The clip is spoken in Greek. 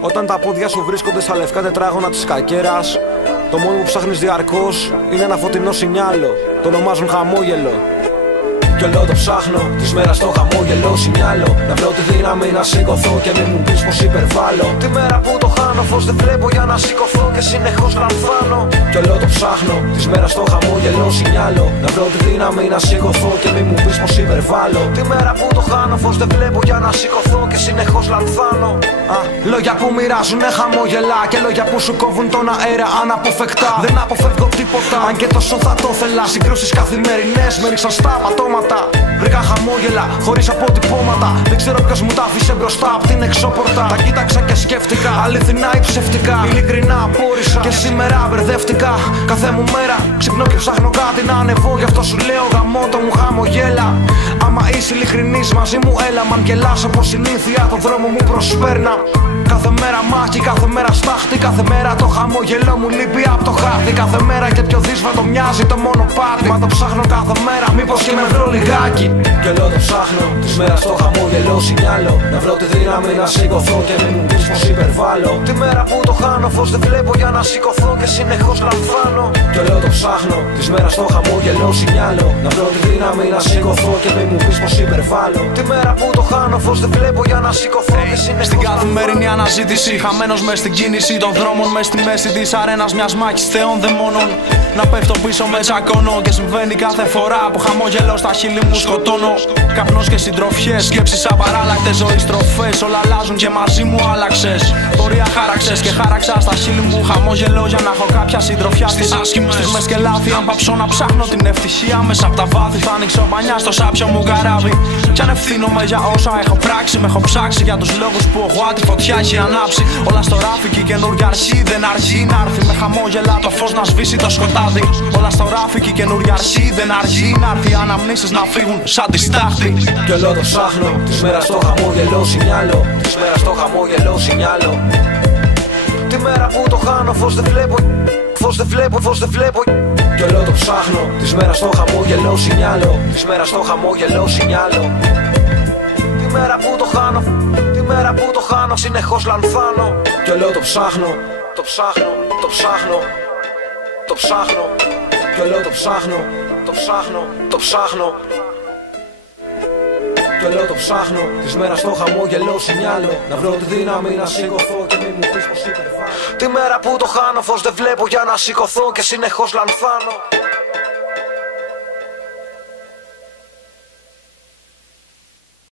Όταν τα πόδια σου βρίσκονται στα λευκά τετράγωνα της κακέρας, το μόνο που ψάχνεις διαρκώς είναι ένα φωτεινό σινιάλο. Το ονομάζουν χαμόγελο. Κι όλο το ψάχνω, της μέρας το χαμόγελο σινιάλο. Να βρω τη δύναμη να σηκωθώ και μην μου πεις πως υπερβάλλω. Τη μέρα που το χάνω, φως δεν βλέπω για να σηκωθώ και συνεχώς λαμβάνω. Κι όλο το ψάχνω, της μέρας το χαμόγελο σινιάλο. Να βρω τη δύναμη να σηκωθώ και μην μου πεις πως υπερβάλλω. Τη μέρα που το χάνω, φως δεν βλέπω για να σηκωθώ και συνεχώς λαμβάνω. Λόγια που μοιράζουνε χαμόγελα και λόγια που σου κόβουν τον αέρα αναποφευκτά. Δεν αποφεύγω τίποτα, αν και τόσο θα το θέλα. Συγκρούσεις καθημερινές με ρίξαν στα πατώματα. Βρήκα χαμόγελα χωρίς αποτυπώματα. Δεν ξέρω ποιος μου τα άφησε μπροστά απ' την εξώπορτα. Τα κοίταξα και σκέφτηκα, αληθινά ή ψευτικά. Ειλικρινά απόρρισα και σήμερα μπερδεύτηκα. Κάθε μου μέρα ξυπνώ και ψάχνω κάτι να ανεβώ. Γι' αυτό σου λέω γαμώτο μου χαμογέλα. Άμα είσαι ειλικρινής μαζί μου έλα. Μ' αν γελάς όπως συνήθεια τον δρόμο μου προσπέρνα. Κάθε μέρα μάχη, κάθε μέρα στάχτη. Κάθε μέρα το χαμόγελό μου λείπει απ' το χάρτη. Κάθε μέρα και πιο δύσβατο μοιάζει το μονοπάτι. Μα το ψάχνω κάθε μέρα, μήπως και με βρω λιγάκι. Κι όλο το ψάχνω, της μέρας το χαμόγελο σινιάλο. Να βρω τη δύναμη να σηκωθώ και μην μου πεις πως υπερβάλλω. Τη μέρα που το χάνω, φως δεν βλέπω για να σηκωθώ και συνεχώς λαμβάνω. Κι όλο το ψάχνω, της μέρας το χαμόγελο σινιάλο. Να βρω τη δύναμη να σηκωθώ και μην μου πεις πως υπερβάλλω. Τη μέρα που το χάνω, φως δεν βλέπω για να σηκωθώ και συνεχώς στην καθημερινή αναζήτηση, χαμένος μες στην κίνηση των δρόμων, μες στη μέση της αρένας μιας μάχης θεών δαιμόνων. Να πέφτω πίσω με τσακώνω και συμβαίνει κάθε φορά που χαμόγελο στα χείλη μου σκοτώνω. Καπνός και συντροφιές, σκέψεις απαράλλακτες, ζωής στροφές. Όλα αλλάζουν και μαζί μου άλλαξες. Πορεία χάραξες και χάραξα στα χείλη μου χαμόγελο για να έχω κάποια συντροφιά στις άσχημες στιγμές και λάθη. Αν πάψω να ψάχνω την ευτυχία μέσα από τα βάθη, θα ανοίξω πανιά στο σάπιο μου καράβι. Κι αν ευθύνομαι για όσα έχω πράξει, με έχω ψάξει για τους λόγους που ο γουά τη φωτιά έχει ανάψει. Όλα στο ράφι και η καινούργια αρχή δεν αργεί να έρθει. Με χαμόγελα το φως να σβήσει το σκοτάδι. Όλα στο ράφι και η καινούργια αρχή δεν αργεί να έρθει. Αναμνήσεις να φύγουν σαν τη στάχτη. Κι όλο το ψάχνω, της μέρας το χαμόγελο σινιάλο. Της μέρας το χαμόγελο σινιάλο. Τη μέρα που το χάνω, φως δεν βλέπω. Φως δεν βλέπω, φως δεν βλέπω. Κι όλο το ψάχνω, της μέρας το χαμόγελο σινιάλο. Της μέρας το χαμόγελο σινιάλο. Τη μέρα που το χάνω, τη μέρα που το χάνω, συνεχώς λανθάνω. Κι όλο το ψάχνω, το ψάχνω, το ψάχνω. Το ψάχνω, κι όλο το ψάχνω, το ψάχνω, το ψάχνω. Κι όλο το ψάχνω, της μέρας το χαμόγελο σινιάλο. Να βρω τη δύναμη να σηκωθώ και μην μου πεις πως υπερβάλλω. Τη μέρα που το χάνω, φως δεν βλέπω για να σηκωθώ και συνεχώς λανθάνω.